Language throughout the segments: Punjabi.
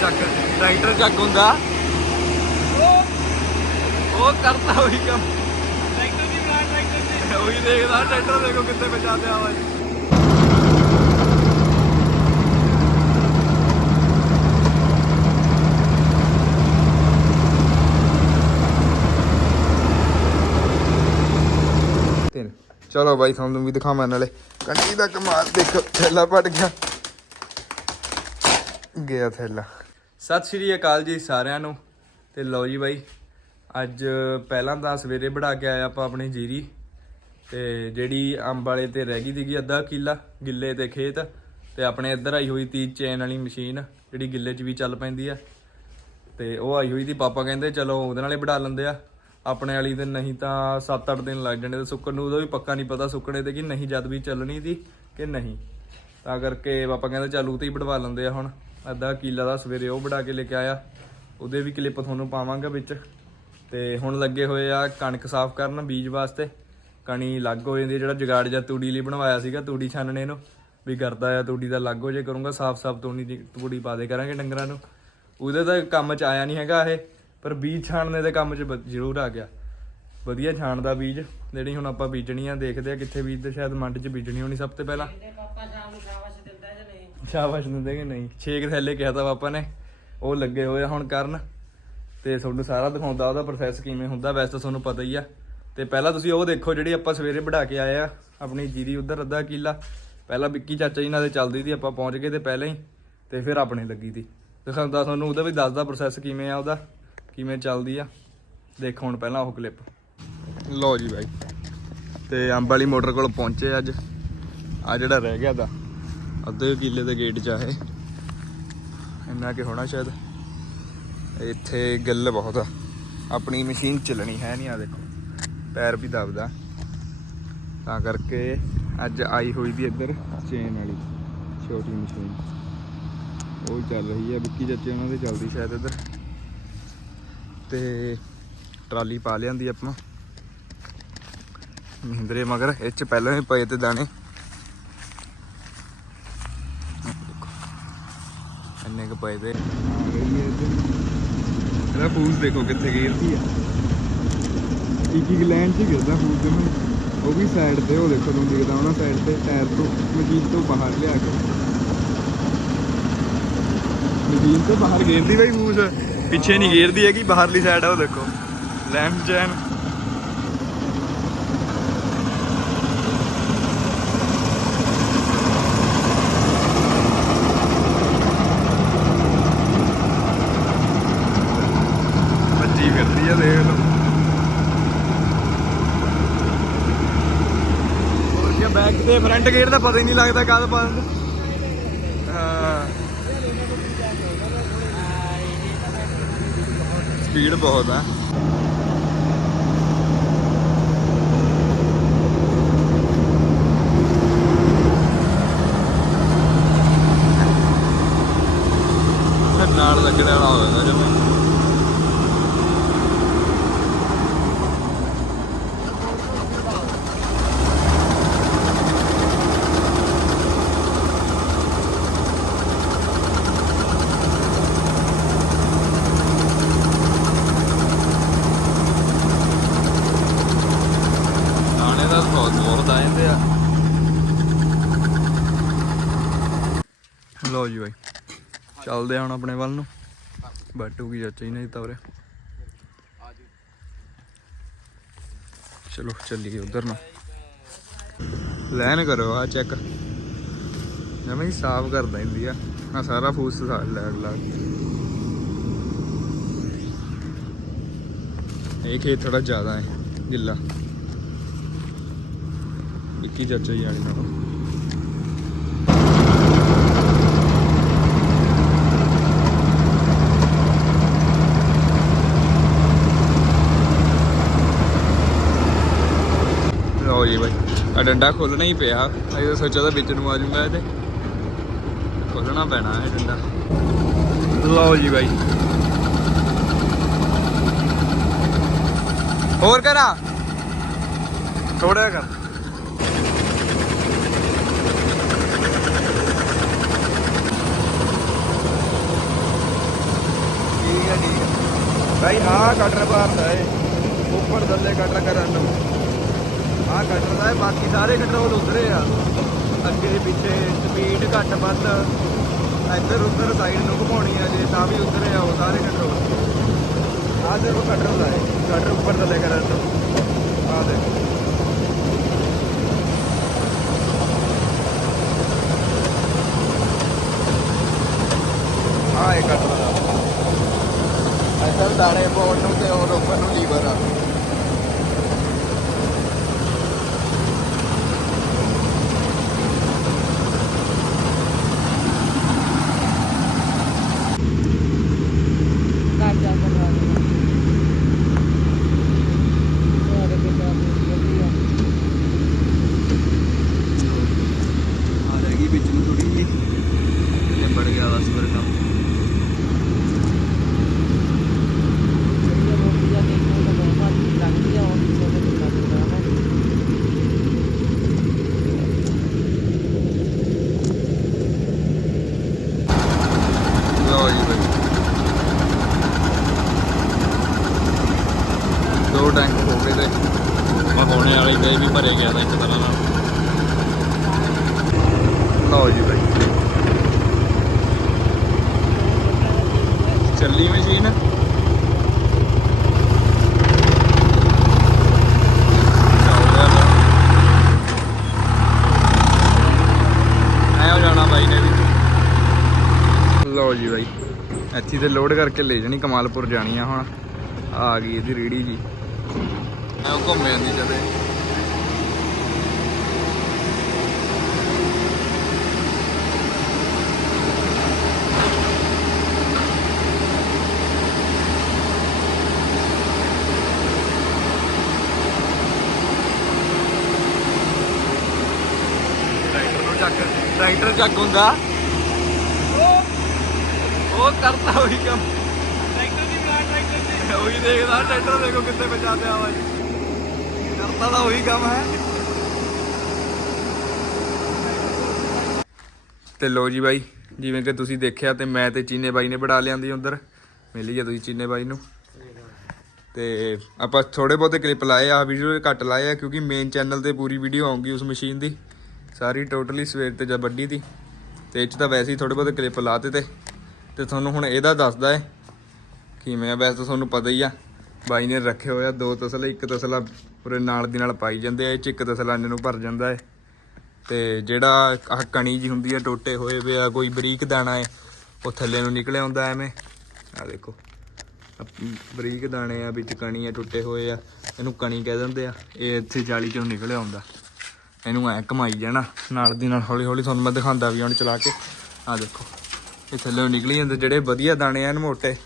ਚੱਕ ਟਰੈਕਟਰ ਚੱਕ ਹੁੰਦਾ। ਉਹ ਕਰਤਾ ਉਹੀ ਕੰਮ। ਟਰੈਕਟਰ ਦੀ ਬਣਾ ਟਰੈਕਟਰ ਦੀ ਉਹੀ ਦੇਖਦਾ ਟਰੈਕਟਰ ਦੇਖੋ ਕਿੱਥੇ ਬਚਾ ਦਿਆ ਵਾ। ਜੀ ਤਿੰਨ। ਚਲੋ ਬਾਈ ਤੁਹਾਨੂੰ ਵੀ ਦਿਖਾਵਾਂ ਨਾਲੇ। ਕੰਟੀ ਦਾ ਕਮਾਲ ਦੇਖੋ ਥੈਲਾ ਪਟ ਗਿਆ। ਗਿਆ ਥੈਲਾ। ਸਤਿ ਸ਼੍ਰੀ ਅਕਾਲ ਜੀ ਸਾਰਿਆਂ ਨੂੰ ਤੇ ਲਓ ਜੀ ਬਾਈ, ਅੱਜ ਪਹਿਲਾਂ ਤਾਂ ਸਵੇਰੇ ਵੜਾ ਕੇ ਆਇਆ ਆਪਾਂ ਆਪਣੀ ਜੀਰੀ ਤੇ ਜਿਹੜੀ ਅੰਬ ਵਾਲੇ ਤੇ ਰਹਿ ਗਈ ਸੀਗੀ ਅੱਧਾ ਕਿੱਲਾ ਗਿੱਲੇ ਤੇ ਖੇਤ ਤੇ ਆਪਣੇ ਇੱਧਰ ਆਈ ਹੋਈ ਤੀ ਚੈਨ ਵਾਲੀ ਮਸ਼ੀਨ ਜਿਹੜੀ ਗਿੱਲੇ 'ਚ ਵੀ ਚੱਲ ਪੈਂਦੀ ਆ। ਤੇ ਉਹ ਆਈ ਹੋਈ ਤੀ, ਪਾਪਾ ਕਹਿੰਦੇ ਚਲੋ ਉਹਦੇ ਨਾਲੇ ਵੜਾ ਲੈਂਦੇ ਆ। ਆਪਣੇ ਵਾਲੀ ਤੇ ਨਹੀਂ ਤਾਂ 7-8 ਦਿਨ ਲੱਗ ਜਾਣੇ ਤੇ ਸੁੱਕਣ ਨੂੰ, ਉਹਦਾ ਵੀ ਪੱਕਾ ਨਹੀਂ ਪਤਾ ਸੁੱਕਣੇ ਤੇ ਕਿ ਨਹੀਂ ਜਦ ਵੀ ਚੱਲਣੀ ਸੀ ਕਿ ਨਹੀਂ। ਤਾਂ ਕਰਕੇ ਪਾਪਾ ਕਹਿੰਦੇ ਚੱਲ ਉਹ ਤੇ ਹੀ ਵੜਵਾ ਲੈਂਦੇ ਆ ਹੁਣ। ਅੱਧਾ ਕਿਲਾ ਦਾ ਸਵੇਰੇ ਉਹ ਵੜਾ ਕੇ ਲੈ ਕੇ ਆਇਆ। ਉਹਦੇ ਵੀ ਕਲਿੱਪ ਤੁਹਾਨੂੰ ਪਾਵਾਂਗਾ ਵਿੱਚ। ਤੇ ਹੁਣ ਲੱਗੇ ਹੋਏ ਆ ਕਣਕ ਸਾਫ਼ ਕਰਨ ਬੀਜ ਵਾਸਤੇ। ਕਣੀ ਲੱਗ ਹੋ ਜਾਂਦੀ ਜਿਹੜਾ ਜਗਾੜ ਜਾਂ ਤੂੜੀ ਲਈ ਬਣਵਾਇਆ ਸੀਗਾ, ਤੂੜੀ ਛਾਨਣੇ ਨੂੰ। ਵੀ ਕਰਦਾ ਆ ਤੂੜੀ ਦਾ ਲੱਗ ਹੋ ਜੇ ਕਰੂੰਗਾ ਸਾਫ਼-ਸਾਫ਼ ਤੂੜੀ ਦੀ ਤੂੜੀ ਪਾ ਦੇ ਕਰਾਂਗੇ ਡੰਗਰਾਂ ਨੂੰ। ਉਹਦੇ ਤਾਂ ਕੰਮ 'ਚ ਆਇਆ ਨਹੀਂ ਹੈਗਾ ਇਹ, ਪਰ ਬੀਜ ਛਾਣਨੇ ਦੇ ਕੰਮ 'ਚ ਬ- ਜ਼ਰੂਰ ਆ ਗਿਆ। ਵਧੀਆ ਛਾਣਦਾ ਬੀਜ, ਜਿਹੜੀ ਹੁਣ ਆਪਾਂ ਬੀਜਣੀ ਆ ਦੇਖਦੇ ਆ, ਕਿੱਥੇ ਬੀਜਦੇ, ਸ਼ਾਇਦ ਮੰਡ 'ਚ ਬੀਜਣੀ ਹੋਣੀ ਸਭ ਤੋਂ ਪਹਿਲਾਂ। ਸ਼ਾਬਾਸ਼ ਦਿੰਦਾ ਦਿੰਦੇ ਕਿ ਨਹੀਂ। ਛੇ ਕੁ ਥੈਲੇ ਕਿਹਾ ਤਾਂ ਪਾਪਾ ਨੇ, ਉਹ ਲੱਗੇ ਹੋਏ ਆ ਹੁਣ ਕਰਨ, ਤੇ ਤੁਹਾਨੂੰ ਸਾਰਾ ਦਿਖਾਉਂਦਾ ਉਹਦਾ ਪ੍ਰੋਸੈਸ ਕਿਵੇਂ ਹੁੰਦਾ, ਵੈਸੇ ਤਾਂ ਤੁਹਾਨੂੰ ਪਤਾ ਹੀ ਆ। ਤੇ ਪਹਿਲਾਂ ਤੁਸੀਂ ਉਹ ਦੇਖੋ ਜਿਹੜੀ ਆਪਾਂ ਸਵੇਰੇ ਵਢਾ ਕੇ ਆਏ ਆ, ਆਪਣੀ ਜੀਰੀ ਉਧਰ ਅੱਧਾ ਕਿਲਾ। ਪਹਿਲਾਂ ਵਿੱਕੀ ਚਾਚਾ ਜੀ ਨਾਲ ਤੇ ਚੱਲਦੀ ਸੀ, ਆਪਾਂ ਪਹੁੰਚ ਗਏ ਤੇ ਪਹਿਲਾਂ ਹੀ, ਤੇ ਫਿਰ ਆਪਣੇ ਲੱਗੀ ਸੀ। ਦਿਖਾਉਂਦਾ ਤੁਹਾਨੂੰ ਉਹਦਾ ਵੀ ਦੱਸਦਾ ਪ੍ਰੋਸੈਸ ਕਿਵੇਂ ਆ ਉਹਦਾ, ਕਿਵੇਂ ਚੱਲਦੀ ਆ। ਦੇਖੋ ਹੁਣ ਪਹਿਲਾਂ ਉਹ ਕਲਿੱਪ ਲਓ ਜੀ ਬਾਈ। ਤੇ ਅੰਬ ਵਾਲੀ ਮੋਟਰ ਕੋਲ ਪਹੁੰਚੇ ਅੱਜ। ਆ ਜਿਹੜਾ ਰਹਿ ਗਿਆ ਦਾ ਅੱਧੇ ਕਿੱਲੇ ਦੇ ਗੇਟ 'ਚ ਇੰਨਾ ਕਿ ਹੋਣਾ ਸ਼ਾਇਦ। ਇੱਥੇ ਗਿੱਲ ਬਹੁਤ ਆ। ਆਪਣੀ ਮਸ਼ੀਨ ਚੱਲਣੀ ਹੈ ਨਹੀਂ ਆ, ਦੇਖੋ। ਪੈਰ ਵੀ ਦਬਦਾ। ਤਾਂ ਕਰਕੇ ਅੱਜ ਆਈ ਹੋਈ ਦੀ ਇੱਧਰ ਚੇਨ ਵਾਲੀ, ਛੋਟੀ ਮਸ਼ੀਨ। ਉਹ ਚੱਲ ਰਹੀ ਹੈ। ਵਿੱਕੀ ਚਾਚੇ ਉਹਨਾਂ ਦੇ ਚੱਲਦੀ ਸ਼ਾਇਦ ਇੱਧਰ। ਤੇ ਟਰਾਲੀ ਪਾ ਲਿਆਂਦੀ ਆਪਾਂ। ਮਹਿੰਦਰੇ ਮਗਰ। ਇਹ ਚ ਪਹਿਲਾਂ ਹੀ ਪਏ ਤੇ ਦਾਣੇ ਇੰਨੇ ਕ ਪਏ ਤੇ। ਇਹਦਾ ਫੂਸ ਦੇਖੋ ਕਿੱਥੇ ਗਿਰਦੀ ਆ। ਇੱਕ ਇੱਕ ਲਾਈਨ 'ਚ ਗਿਰਦਾ ਫੂਸ ਜਮਾ ਉਹ ਵੀ ਸਾਈਡ ਤੇ, ਉਹ ਦੇਖੋ ਤੁਹਾਨੂੰ ਦਿਖਦਾ ਉਹਨਾਂ ਸਾਈਡ ਤੇ ਟਾਇਰ ਤੋਂ, ਮਸ਼ੀਨ ਤੋਂ ਬਾਹਰ ਲਿਆ ਕੇ। ਮਸ਼ੀਨ ਤੋਂ ਬਾਹਰ ਗਿਰਦੀ ਬਈ ਫੂਸ। ਪਿੱਛੇ ਨਹੀਂ ਗਿਰਦੀ ਹੈਗੀ, ਬਾਹਰਲੀ ਸਾਈਡ ਆ ਉਹ ਦੇਖੋ। ਲੈਂਪ ਚੈਨ ਬੱਜੀ ਫਿਰਦੀ ਆ ਦੇਖ ਲਓ ਹੋਰ ਕੀ ਬੈਕ ਤੇ ਫਰੰਟ ਗੇਟ ਦਾ ਪਤਾ ਹੀ ਨਹੀਂ ਲੱਗਦਾ ਕਦ ਬੰਦ। ਹਾਂ। ਸਪੀਡ ਬਹੁਤ ਆ। ਬਹੁਤ ਬਹੁਤ ਆ ਜਾਂਦੇ ਆ ਲਓ ਜੀ ਬਾਈ। ਚੱਲਦੇ ਹੁਣ ਆਪਣੇ ਵੱਲ ਨੂੰ। ਬਾਟੂ ਕੀ ਚਾਚਾ ਹੀ ਨਹੀਂ ਦਿੱਤਾ ਚਲੋ, ਚੱਲੀਏ ਉਧਰ ਨੂੰ। ਲੈਨ ਕਰੋ ਆ ਚੈੱਕ ਜਮੇ ਹੀ ਸਾਫ਼ ਕਰ ਦਿੰਦੀ ਆ। ਆ ਸਾਰਾ ਫੂਸ ਸਾ- ਲੈੜ ਲਾ ਇਹ ਖੇਤ ਥੋੜਾ ਜ਼ਿਆਦਾ ਹੈ, ਗਿੱਲਾ। ਵਿੱਕੀ ਚਾਚਾ ਜੀ ਵਾਲੀ ਨਾਲੋਂ? ਲਓ ਜੀ ਬਾਈ ਆ ਡੰਡਾ ਖੋਲਣਾ ਹੀ ਪਿਆ। ਅਸੀਂ ਤਾਂ ਸੋਚਿਆ ਤਾਂ ਵਿੱਚ ਨੂੰ ਆ ਜਾਊਗਾ ਇਹਦੇ ਖੋਲਣਾ ਪੈਣਾ ਇਹ ਡੰਡਾ। ਲਓ ਜੀ ਬਾਈ। ਹੋਰ ਕਰਾ। ਥੋੜਾ ਕਰ। ਭਾਈ ਆਹ ਕਟਰ ਮਾਰਦਾ ਏ। ਉੱਪਰ ਥੱਲੇ ਕਟਰ ਕਰਨ ਨੂੰ। ਆਹ ਕਟਰ ਦਾ ਬਾਕੀ ਸਾਰੇ ਕੰਟਰੋਲ ਉਧਰੇ ਆ। ਅੱਗੇ ਪਿੱਛੇ ਸਪੀਡ ਘੱਟ ਵੱਧ। ਇੱਧਰ ਉੱਧਰ ਸਾਈਡ ਨੂੰ ਘੁਮਾਉਣੀ ਆ ਜੇ, ਤਾਂ ਵੀ ਉਧਰੇ ਆ ਉਹ ਸਾਰੇ ਕੰਟਰੋਲ ਆਹ ਸਿਰਫ ਕਟਰ ਦਾ ਏ। ਕਟਰ ਉੱਪਰ ਥੱਲੇ ਕਰਨ ਨੂੰ। ਆਹ ਦੇਖੋ। ਆਹ ਕਟਰ ਦਾ। ਇੱਧਰ ਦਾਣੇ ਪਾਉਣ ਨੂੰ ਤੇ ਹੋਰ ਉੱਪਰ ਨੂੰ ਲੀਵਰ ਆ। ਵਿੱਚ ਨੂੰ ਥੋੜੀ ਜਿਹੀ। ਨਿਬੜ ਗਿਆ ਬਸ ਫਿਰ ਕੰਮ ਵਧੀਆ ਰੋਟੀ ਦਾ ਦੇਖੋ ਤਾਂ ਬਹੁਤ ਅੱਛੀ ਲੱਗਦੀ ਆ ਉਹ ਛੋਟੇ ਜਿਹਾ ਲੱਗਦਾ ਹੈ ਲਓ ਜੀ ਬਈ ਦੋ ਟੈਂਕ ਹੋ ਗਏ ਤੇ ਮੈਂ ਹੋਣੇ ਵਾਲੀ ਤੇ ਵੀ ਇੱਕ ਤਰ੍ਹਾਂ ਨਾਲ ਲਓ ਜੀ ਬਈ। ਚੱਲੀ ਮਸ਼ੀਨ। ਬਾਈ ਲਓ ਜੀ ਬਾਈ। ਇੱਥੇ ਤੇ ਲੋਡ ਕਰਕੇ ਲੈ ਜਾਣੀ, ਕਮਾਲਪੁਰ ਜਾਣੀ ਆ ਹੁਣ। ਆ ਗਈ ਇਹਦੀ ਰੀੜੀ ਜੀ। ਐ ਉਹ ਜਾਂਦੀ ਜਦੇ ਟਰੈਕਟਰ ਨੂੰ ਚੱਕ ਚੱਕ ਹੁੰਦਾ ਉਹ ਕਰਤਾ ਉਹੀ ਕੰਮ। ਟਰੈਕਟਰ ਦੀ ਬਣਾ ਟਰੈਕਟਰ ਦੀ। ਉਹੀ ਦੇਖਦਾ ਟਰੈਕਟਰ ਦੇਖੋ ਕਿੱਥੇ ਬਚਾ ਪਿਆ ਵਾ ਜੀ। ਕਰਤਾ ਤਾਂ ਉਹੀ ਕੰਮ ਹੈ। ਤੇ ਲੋ ਜੀ ਬਾਈ ਜਿਵੇਂ ਕਿ ਤੁਸੀਂ ਦੇਖਿਆ ਤੇ ਮੈਂ ਤੇ ਚੀਨੇ ਬਾਈ ਨੇ ਬੜਾ ਲਿਆਂਦੀ ਉਧਰ। ਮਿਲ ਲਿਆ ਤੁਸੀਂ ਚੀਨੇ ਬਾਈ ਨੂੰ। ਤੇ ਆਪਾਂ ਥੋੜੇ ਬਹੁਤੇ ਕਲਿੱਪ ਲਾਏ ਆ ਵੀਡੀਓ ਘੱਟ ਲਾਏ ਆ ਕਿਉਂਕਿ ਮੇਨ ਚੈਨਲ ਤੇ ਪੂਰੀ ਵੀਡੀਓ ਆਉਂਗੀ ਉਸ ਮਸ਼ੀਨ ਦੀ। ਸਾਰੀ ਟੋਟਲੀ ਸਵੇਰ ਤੇ ਜਦ ਵੱਡੀ ਦੀ। ਤੇ ਇਹ 'ਚ ਤਾਂ ਵੈਸੇ ਹੀ ਥੋੜੇ ਬਹੁਤ ਕਲਿੱਪ ਲਾ ਦਿੱਤੇ ਤੇ ਤੁਹਾਨੂੰ ਹੁਣ ਇਹਦਾ ਦੱਸਦਾ ਹੈ ਕਿਵੇਂ ਆ ਵੈਸੇ ਤਾਂ ਤੁਹਾਨੂੰ ਪਤਾ ਹੀ ਆ, ਬਾਈ ਨੇ ਰੱਖੇ ਹੋਇਆ ਦੋ ਤਸਲੇ, ਇੱਕ ਤਸਲਾ ਪੂਰੇ ਨਾਲ ਦੀ ਨਾਲ ਪਾਈ ਜਾਂਦੇ ਆ, ਇਹ ਚ ਇੱਕ ਤਸਲਾ ਇਹਨਾਂ ਨੂੰ ਭਰ ਜਾਂਦਾ ਹੈ। ਤੇ ਜਿਹੜਾ ਆਹ ਕਣੀ ਜੀ ਹੁੰਦੀ ਆ, ਟੋਟੇ ਹੋਏ ਵੇ ਆ, ਕੋਈ ਬਰੀਕ ਦਾਣਾ ਹੈ, ਉਹ ਥੱਲੇ ਨੂੰ ਨਿਕਲਿਆ ਆਉਂਦਾ ਐਵੇਂ। ਆ ਦੇਖੋ ਬਰੀਕ ਦਾਣੇ ਆ, ਵਿੱਚ ਕਣੀ ਆ, ਟੁੱਟੇ ਹੋਏ ਆ, ਇਹਨੂੰ ਕਣੀ ਕਹਿ ਦਿੰਦੇ ਆ, ਇਹ ਇੱਥੇ ਜਾਲੀ ਚੋਂ ਨਿਕਲਿਆ ਆਉਂਦਾ। ਇਹਨੂੰ ਐ ਘਮਾਈ ਜਾਣਾ, ਨਾਲ ਦੀ ਨਾਲ ਹੌਲੀ ਹੌਲੀ ਤੁਹਾਨੂੰ ਮੈਂ ਦਿਖਾਉਂਦਾ ਵੀ ਹੁਣ ਚਲਾ ਕੇ। ਆ ਦੇਖੋ, ਇਹ ਥੱਲੇ ਨਿਕਲੀ ਜਾਂਦੇ, ਜਿਹੜੇ ਵਧੀਆ ਦਾਣੇ ਆ ਮੋਟੇ,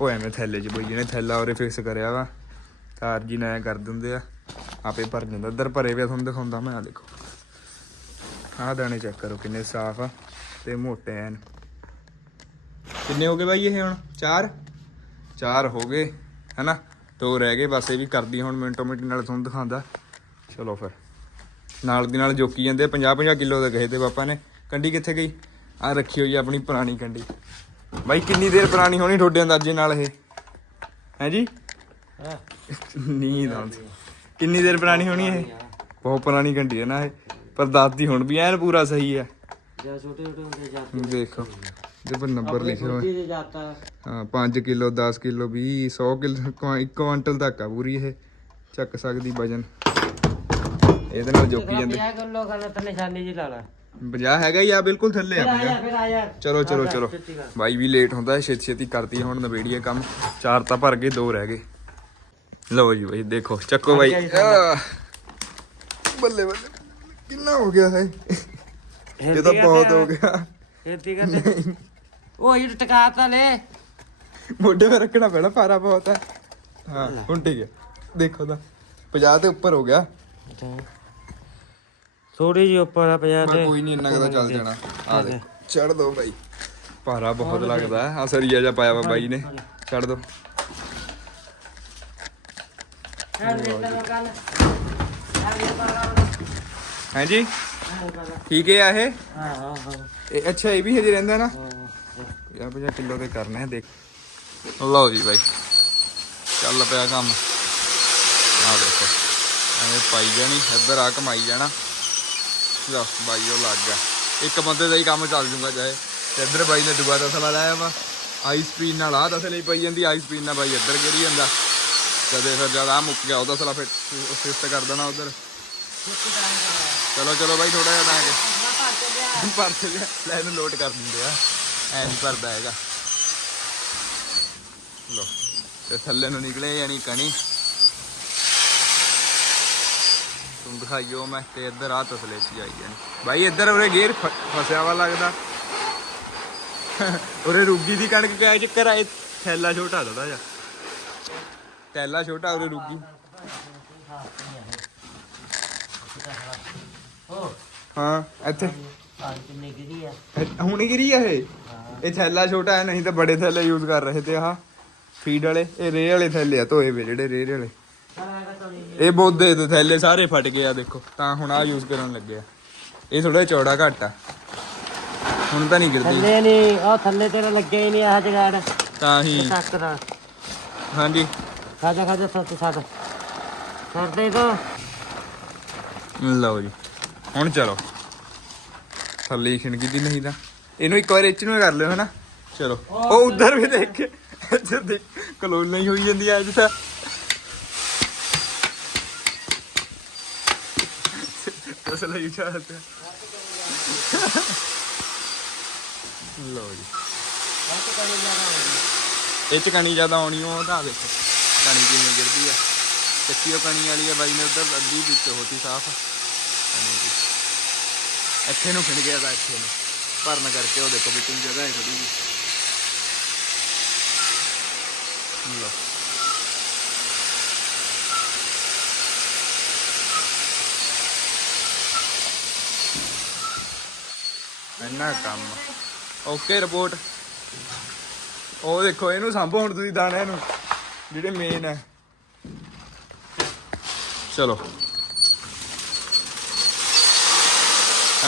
ਉਹ ਐਵੇਂ ਥੈਲੇ 'ਚ ਬਈ ਜਿਹਨੇ ਥੈਲਾ ਉਰੇ ਫਿਕਸ ਕਰਿਆ ਵਾ। ਤਾਰ ਜੀ ਨਾਲ ਕਰ ਦਿੰਦੇ ਆ, ਆਪੇ ਭਰ ਜਾਂਦਾ, ਇੱਧਰ ਭਰੇ ਪਿਆ ਤੁਹਾਨੂੰ ਦਿਖਾਉਂਦਾ ਮੈਂ ਆ ਦੇਖੋ। ਆਹ ਦਾਣੇ ਚੈੱਕ ਕਰੋ, ਕਿੰਨੇ ਸਾਫ਼ ਆ ਤੇ ਮੋਟੇ ਐਨ। ਕਿੰਨੇ ਹੋ ਗਏ ਬਾਈ ਇਹ ਹੁਣ? ਚਾਰ? ਚਾਰ ਹੋ ਗਏ, ਹੈਨਾ? ਦੋ ਰਹਿ ਗਏ, ਬਸ ਇਹ ਵੀ ਕਰਦੀ ਹੁਣ ਮਿੰਟੋ ਮਿੰਟ ਨਾਲ ਤੁਹਾਨੂੰ ਦਿਖਾਉਂਦਾ। ਚਲੋ ਫਿਰ। ਨਾਲ ਦੀ ਨਾਲ ਜੋਕੀ ਜਾਂਦੇ 50 50 ਕਿਲੋ ਦੇ ਕਹੇ ਤੇ ਪਾਪਾ ਨੇ। ਕੰਡੀ ਕਿੱਥੇ ਗਈ? ਆ ਰੱਖੀ ਹੋਈ ਆਪਣੀ ਪੁਰਾਣੀ ਕੰਡੀ ਬਾਈ ਕਿੰਨੀ ਦੇਰ ਪੁਰਾਣੀ ਹੋਣੀ ਤੁਹਾਡੇ ਅੰਦਾਜ਼ੇ ਨਾਲ ਇਹ? ਹੈ ਜੀ? ਹਾਂ ਨੀਂਦ ਆਉਂਦੀ। ਕਿੰਨੀ ਦੇਰ ਪੁਰਾਣੀ ਹੋਣੀ ਇਹ? ਬਹੁਤ ਪੁਰਾਣੀ ਕੰਡੀ ਹੈ ਨਾ ਇਹ। ਪਰ ਦਾਦੀ ਹੁਣ ਵੀ ਐਨ ਪੂਰਾ ਸਹੀ ਹੈ ਜਾਂ ਛੋਟੇ ਛੋਟੇ ਹੁੰਦੇ ਜਾਂਦੇ ਦੇਖੋ। ਦੇ ਪਰ ਨੰਬਰ ਲਿਖੇ ਹੋਏ। ਹਾਂ 5 ਕਿਲੋ 10 ਕਿਲੋ 20 100 ਕਿਲੋ 1 ਕੁਆਂਟਲ ਤੱਕ ਆ ਪੂਰੀ ਇਹ। ਚੱਕ ਸਕਦੀ ਵਜਨ। ਇਹਦੇ ਨਾਲ ਜੋਕੀ ਜਾਂਦੇ 50 ਕਿਲੋ ਖਾਣਾ ਤਾਂ ਨਿਸ਼ਾਨੀ ਜੀ ਲਾ ਲਾ। 50 ਹੈਗਾ ਹੀ ਆ ਬਿਲਕੁਲ ਥੱਲੇ ਆ ਆ ਜਾ 50 ਫਿਰ ਆ ਜਾ। ਚਲੋ ਚਲੋ ਚਲੋ। ਬਾਈ ਵੀ ਲੇਟ ਹੁੰਦਾ ਛੇਤੀ ਛੇਤੀ ਕਰਦੀ ਹੁਣ ਨਵੇੜੀਏ ਕੰਮ। ਚਾਰ ਤਾਂ ਭਰ ਗਏ ਦੋ ਰਹਿ ਗਏ। ਲਓ ਜੀ ਬਾਈ ਦੇਖੋ ਚੱਕੋ ਬਾਈ। ਬੱਲੇ ਬੱਲੇ। ਕਿੰਨਾ ਹੋ ਗਿਆ ਹੈ ਇਹ ਤਾਂ ਬਹੁਤ ਹੋ ਗਿਆ। ਖੇਤੀ ਕਰਦੇ ਉਹ ਇਹ ਟਕਾ ਤਾਂ ਲੈ। ਮੋਢੇ 'ਤੇ ਰੱਖਣਾ ਪੈਣਾ ਪਾਰਾ ਬਹੁਤ ਹੈ ਹਾਂ ਹੁਣ ਠੀਕ ਹੈ। ਦੇਖੋ ਤਾਂ 50 ਤੇ ਉੱਪਰ ਹੋ ਗਿਆ। ਥੋੜੀ ਜਿਹੀ ਉੱਪਰ ਆ 50 ਪਰ ਕੋਈ ਨਹੀਂ ਇੰਨਾ ਕਦਾ ਚੱਲ ਜਾਣਾ। ਆ ਦੇ। ਚੜ ਦੋ ਬਾਈ। ਪਾਰਾ ਬਹੁਤ ਲੱਗਦਾ। ਹੈ ਆ ਸਰੀਆ ਜਾ ਪਾਇਆ ਵਾ ਬਾਈ ਨੇ। ਛੱਡ ਦੋ। ਹਾਂਜੀ? ਠੀਕ ਹੈ ਆ ਇਹ? ਹਾਂ ਹਾਂ ਹਾਂ। ਇਹ ਅੱਛਾ ਇਹ ਵੀ ਹਜੇ ਰਹਿੰਦਾ ਨਾ? 50 50 ਕਿਲੋ ਦੇ ਕਰਨੇ ਆ ਦੇਖ। ਲਓ ਜੀ ਬਾਈ। ਚੱਲ ਪਿਆ ਕੰਮ। ਆ ਦੇਖੋ। ਐਵੇਂ ਪਾਈ ਜਾਣੀ ਇੱਧਰ ਆ ਕਮਾਈ ਜਾਣਾ। ਲਓ ਬਾਈ, ਉਹ ਲੱਗ ਗਿਆ। ਇੱਕ ਬੰਦੇ ਦਾ ਹੀ ਕੰਮ ਚੱਲ ਜੂਗਾ ਚਾਹੇ। ਤੇ ਇੱਧਰ ਬਾਈ ਨੇ ਦੂਆ ਤਸਲਾ ਲਾਇਆ ਵਾ। ਆਈਸ ਪੀਨ ਨਾਲ ਆ ਤਸਲੇ ਪਈ ਜਾਂਦੀ ਆਈਸ ਪੀਨ ਨਾਲ ਬਾਈ ਇੱਧਰ ਗਿਰੀ ਜਾਂਦਾ। ਕਦੇ ਫਿਰ ਜਦ ਆ ਮੁੱਕ ਗਿਆ, ਉਹ ਤਸਲਾ ਫਿਰ ਸਿਫਟ ਕਰ ਦੇਣਾ ਉਧਰ। ਚਲੋ ਚਲੋ ਬਾਈ ਥੋੜਾ ਜਿਹਾ ਤਾਂ ਕੇ ਭਰ ਚੱਲਿਆ ਲੈ ਇਹਨੂੰ ਲੋਡ ਕਰ ਦਿੰਦੇ ਆ। ਐ ਨਹੀਂ ਭਰਦਾ ਹੈਗਾ। ਲੋ ਤੇ ਥੱਲੇ ਨੂੰ ਨਿਕਲੇ ਯਾਨੀ ਕਣੀ। ਤੁਮ ਦਿਖਾਈਓ ਮੈਂ ਤੇ ਇੱਧਰ ਆ ਤਸਲੇ ਚ ਆਈ ਜਾਣੀ। ਬਾਈ, ਇੱਧਰ ਉਰੇ ਗੇਰ ਫ- ਫਸਿਆ ਵਾ ਲੱਗਦਾ। ਉਰੇ ਰੁੱਗੀ ਦੀ ਕਣਕ ਕਿਆ ਚੱਕਰ ਆਏ ਥੈਲਾ ਛੋਟਾ ਥੋੜਾ ਜਿਹਾ। ਥੈਲਾ ਛੋਟਾ, ਉਰੇ ਰੁੱਗੀ। ਓ ਹਾਂ, ਇੱਥੇ। ਪਾਣੀ ਕਿੰਨੇ ਗਿਰੀ ਆ ਇਹ- ਹੁਣ ਹੀ ਗਿਰੀ ਆ ਇਹ? ਇਹ ਥੈਲਾ ਛੋਟਾ ਹੈ, ਨਹੀਂ ਤਾਂ ਬੜੇ ਥੈਲੇ ਯੂਜ਼ ਕਰ ਰਹੇ ਤੇ ਆਹ ਫੀਡ ਵਾਲੇ। ਇਹ ਰੇ ਵਾਲੇ ਥੈਲੇ ਆ, ਧੋਏ ਵੇ ਜਿਹੜੇ ਰੇ ਵਾਲੇ। ਸਾਰਾ ਤੋੜੀ ਇਹ ਬੋਦੇ ਦੇ ਥੈਲੇ ਸਾਰੇ ਫਟ ਗਏ ਆ ਦੇਖੋ। ਤਾਂ ਹੁਣ ਆ ਯੂਜ਼ ਕਰਨ ਲੱਗੇ ਆ। ਇਹ ਥੋੜਾ ਚੌੜਾ ਘੱਟ ਆ। ਹੁਣ ਤਾਂ ਨਹੀਂ ਗਿਰਦੀ। ਥੱਲੇ ਨਹੀਂ ਉਹ ਥੱਲੇ ਤੇਰਾ ਲੱਗਿਆ ਹੀ ਨਹੀਂ ਆਹ ਜਗਾੜ। ਤਾਂ ਹੀ। ਟੱਕ ਦਾ। ਹਾਂਜੀ। ਖਾਜਾ ਖਾਜਾ ਸੱਤ ਛੱਡ ਛੱਡ ਦੇ ਤੋ ਲਓ ਜੀ। ਹੁਣ ਚਲੋ। ਥੱਲੇ ਹੀ ਖਿੰਡ ਦੀ ਨਹੀਂ ਤਾਂ। ਇਹਨੂੰ ਇੱਕ ਵਾਰ ਇੱਚ ਨੂੰ ਕਰ ਲਿਓ ਹਨਾ? ਚਲੋ। ਉਹ ਉਧਰ ਵੀ ਦੇਖ ਕੇ ਇੱਧਰ ਦੇਖ ਕਲੋਲ ਨਹੀਂ ਹੋਈ ਜਾਂਦੀ ਅੱਜ ਤਾਂ ਅਸਲ ਹੀ ਚਾਹਤੇ ਲਓ ਜੀ ਇਹ ਚ ਕਣੀ ਜ਼ਿਆਦਾ ਆਉਣੀ ਉਹ ਤਾਂ ਦੇਖੋ ਕਣੀ ਕਿਵੇਂ ਗਿਰਦੀ ਆ ਕੱਚੀ ਉਹ ਕਣੀ ਵਾਲੀ ਆ ਬਾਈ ਨੇ ਉਧਰ ਅੱਧੀ ਵਿੱਚ ਹੋਤੀ ਸਾਫ਼ ਕਣੀ ਦੀ ਇੱਥੇ ਨੂੰ ਖਿੰਡ ਗਿਆ ਤਾਂ ਇੱਥੇ ਨੂੰ ਭਰਨ ਕਰਕੇ ਉਹ ਦੇਖੋ ਵਿੱਚ ਨੂੰ ਜਗ੍ਹਾ ਹੈ ਥੋੜੀ ਜੀ ਲਓ ਇੰਨਾ ਕੰਮ। ਓਕੇ ਰਿਪੋਰਟ ਉਹ ਦੇਖੋ ਇਹਨੂੰ ਸੰਭੋ ਹੁਣ ਤੁਸੀਂ ਦਾਣੇ ਨੂੰ ਜਿਹੜੇ ਮੇਨ ਹੈ ਚਲੋ।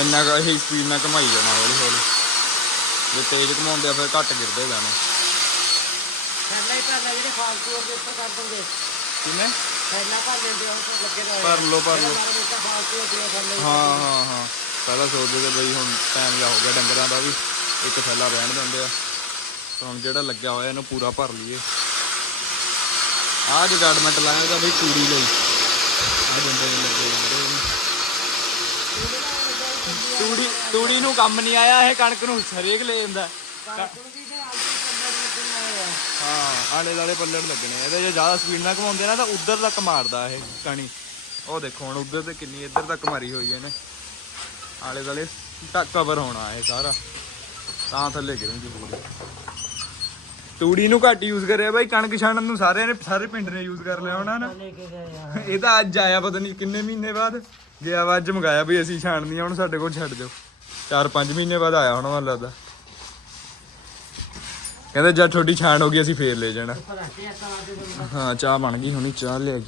ਇੰਨਾ ਕੁ ਹੀ ਸਪੀਡ ਨਾਲ ਘਮਾਈ ਜਾਣਾ ਹੌਲੀ ਹੌਲੀ। ਜੇ ਤੇਜ਼ ਘਮਾਉਂਦੇ ਆ ਫਿਰ ਘੱਟ ਗਿਰਦੇ ਦਾਣੇ। ਥੱਲੇ ਹੀ ਭਰ ਲੈ ਜਿਹੜੇ ਫਾਲਤੂ ਉਹਦੇ ਉੱਪਰ ਕਰ ਦੋਗੇ ਕਿਵੇਂ? ਥੱਲਾ ਭਰ ਲੈਂਦੇ ਉਹ ਲੱਗੇ ਰਹੇ। ਭਰ ਲਓ ਭਰ ਵਿੱਚ ਫਾਲਤੂ ਆ ਥੱਲੇ ਹਾਂ ਹਾਂ ਹਾਂ। ਪਹਿਲਾਂ ਸੋਚਦੇ ਤੇ ਬਈ ਹੁਣ ਟਾਈਮ ਜਾ ਹੋ ਗਿਆ ਡੰਗਰਾਂ ਦਾ ਵੀ ਇੱਕ ਥੈਲਾ ਰਹਿਣ ਦਿੰਦੇ ਆ। ਹੁਣ ਜਿਹੜਾ ਲੱਗਿਆ ਹੋਇਆ ਇਹਨੂੰ ਪੂਰਾ ਭਰ ਲਈਏ। ਆਹ ਜਗਾੜਮੈਂਟ ਲਾਇਆ ਤਾਂ ਬਈ ਤੂੜੀ ਲਈ। ਆਹ ਡੰਡੇ ਨੇ ਲੱਗੇ ਇਹਨੂੰ। ਤੂੜੀ ਤੂੜੀ ਨੂੰ ਕੰਮ ਨਹੀਂ ਆਇਆ ਇਹ ਕਣਕ ਨੂੰ ਹਰੇਕ ਲੈ ਜਾਂਦਾ। ਆ। ਹਾਂ ਆਲੇ ਦਾਲੇ ਪੱਲੜ ਲੱਗਣੇ ਇਹਦੇ ਜੇ ਜ਼ਿਆਦਾ ਸਪੀਡ ਨਾਲ ਘਮਾਉਂਦੇ ਨਾ ਤਾਂ ਉੱਧਰ ਤੱਕ ਮਾਰਦਾ ਇਹ ਕਣੀ। ਉਹ ਦੇਖੋ ਹੁਣ ਉੱਧਰ ਤੇ ਕਿੰਨੀ ਇੱਧਰ ਤੱਕ ਮਾਰੀ ਹੋਈ ਇਹਨੇ। आले दुआले कवर होना है सारा। ता थले गिर तूड़ी घट यूज़ कर कणक छाण सारे ने सारे पिंड ने यूज़ कर लिया होना ये तो अज आया पता नहीं किन्ने महीने बाद। गया अज मंगाया भी असी छाणनी हूँ साढ़े को छड़ चार पाँच महीने बाद आया होना मन लगता कहते जब थोड़ी छाण होगी असं फिर ले जाना हाँ चाह बन गई होनी चाह ले